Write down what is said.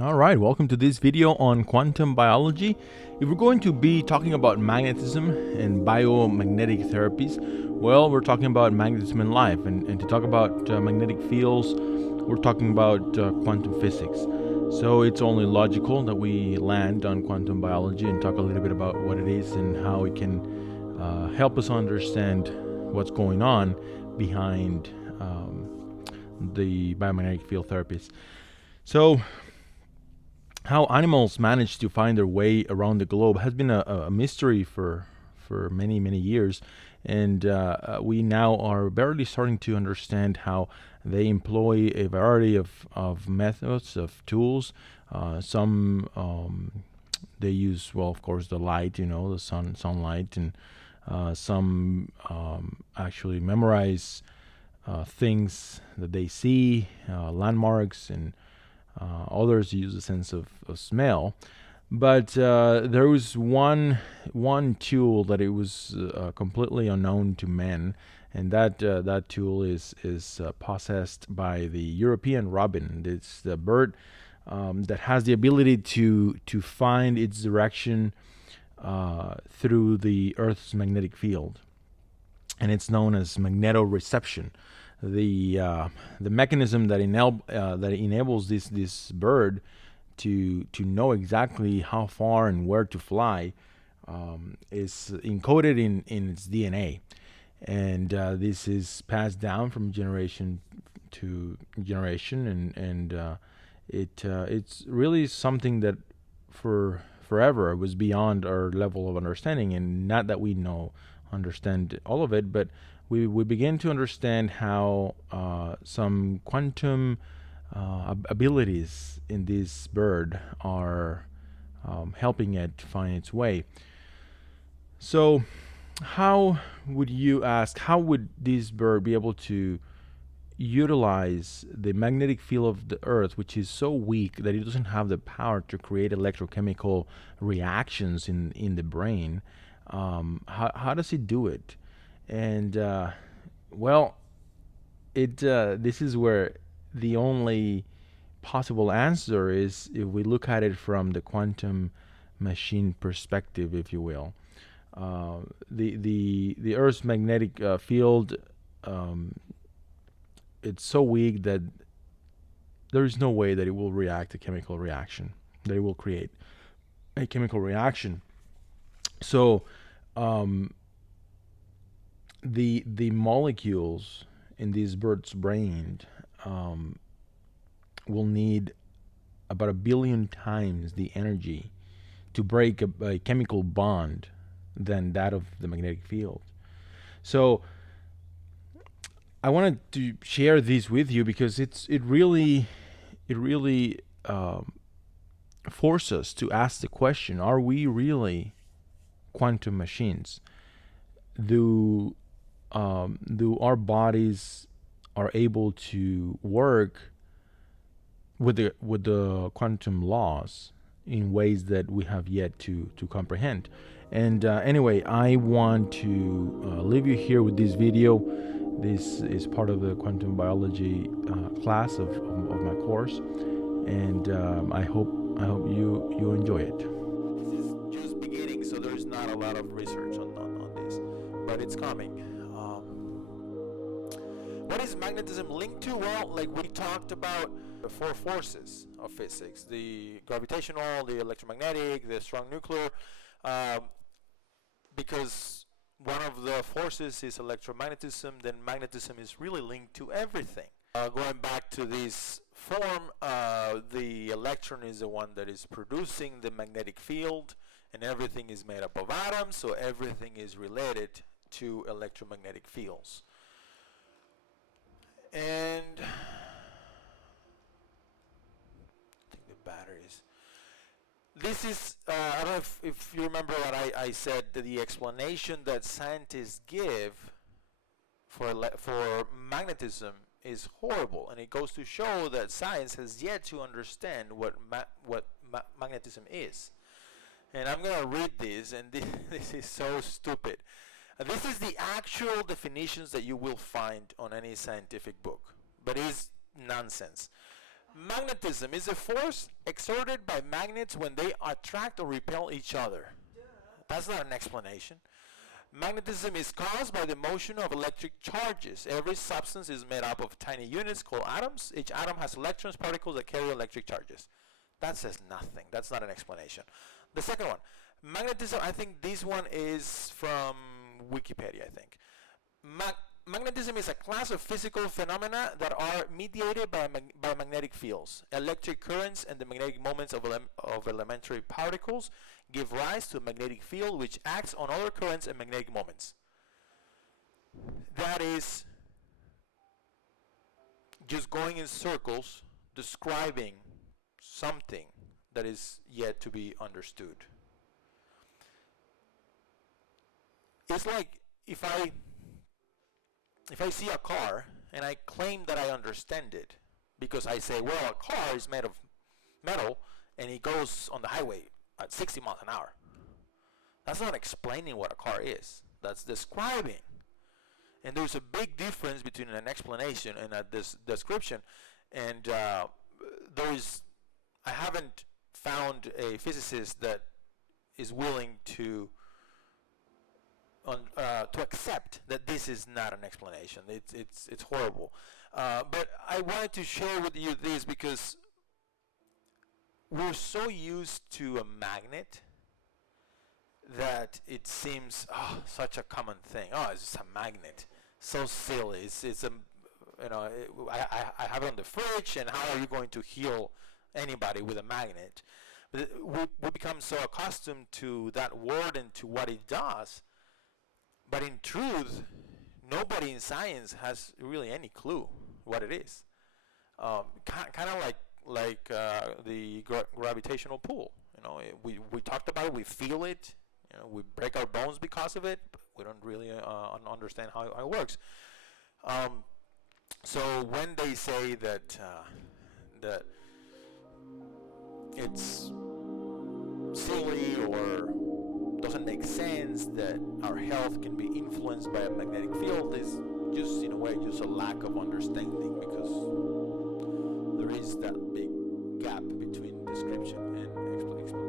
All right, welcome to this video on quantum biology. If we're going to be talking about magnetism and biomagnetic therapies, well, we're talking about magnetism in life. And to talk about magnetic fields, we're talking about quantum physics. So it's only logical that we land on quantum biology and talk a little bit about what it is and how it can help us understand what's going on behind the biomagnetic field therapies. So, how animals manage to find their way around the globe has been a mystery for many years, and we now are barely starting to understand how they employ a variety of methods, of tools. Some they use, well, of course, the light, the sunlight, and some actually memorize things that they see, landmarks, and others use a sense of smell. But there was one tool that it was completely unknown to men, and that tool is possessed by the European robin. It's the bird that has the ability to find its direction through the Earth's magnetic field, and it's known as magnetoreception. The mechanism that enables this bird to know exactly how far and where to fly is encoded in its DNA, and this is passed down from generation to generation, and it's really something that for forever was beyond our level of understanding, and not that we understand all of it, but we begin to understand how some quantum abilities in this bird are helping it find its way. So, how would this bird be able to utilize the magnetic field of the Earth, which is so weak that it doesn't have the power to create electrochemical reactions in the brain? How does it do it? And well, this is where the only possible answer is if we look at it from the quantum machine perspective, if you will. The Earth's magnetic field, it's so weak that there is no way that it will react a chemical reaction, that it will create a chemical reaction. So the molecules in this bird's brain will need about 1 billion times the energy to break a chemical bond than that of the magnetic field. So I wanted to share this with you because it really forces us to ask the question: are we really quantum machines? Do our bodies are able to work with the quantum laws in ways that we have yet to comprehend? And anyway, I want to leave you here with this video. This is part of the quantum biology class of my course, and I hope you enjoy it. This is just beginning, so there's not a lot of research on this, but it's coming. What is magnetism linked to? Well, like we talked about, the 4 forces of physics: the gravitational, the electromagnetic, the strong nuclear, because one of the forces is electromagnetism, then magnetism is really linked to everything. Going back to this form, the electron is the one that is producing the magnetic field, and everything is made up of atoms, so everything is related to electromagnetic fields. And I think the batteries. This is, I don't know if you remember what I said, that the explanation that scientists give for magnetism is horrible, and it goes to show that science has yet to understand what magnetism is. And I'm going to read this, and this is so stupid. This is the actual definitions that you will find on any scientific book, but it's nonsense. Magnetism is a force exerted by magnets when they attract or repel each other. That's not an explanation. Magnetism is caused by the motion of electric charges. Every substance is made up of tiny units called atoms. Each atom has electrons, particles that carry electric charges. That says nothing. That's not an explanation. The second one, magnetism, I think this one is from Wikipedia, I think. Magnetism is a class of physical phenomena that are mediated by magnetic fields. Electric currents and the magnetic moments of elementary particles give rise to a magnetic field which acts on other currents and magnetic moments. That is just going in circles describing something that is yet to be understood. It's like if I see a car and I claim that I understand it because I say, well, a car is made of metal and it goes on the highway at 60 miles an hour. That's not explaining what a car is. That's describing. And there's a big difference between an explanation and a description. And I haven't found a physicist that is willing to accept that this is not an explanation. It's horrible. But I wanted to share with you this because we're so used to a magnet that it seems such a common thing. Oh, it's just a magnet. So silly. It's a I have it on the fridge, and how are you going to heal anybody with a magnet? But we become so accustomed to that word and to what it does. But in truth, nobody in science has really any clue what it is. Kind of like the gravitational pull. We talked about it. We feel it. We break our bones because of it. But we don't really understand how it works. So when they say that that it's silly or doesn't make sense that our health can be influenced by a magnetic field, is just in a way just a lack of understanding, because there is that big gap between description and explanation.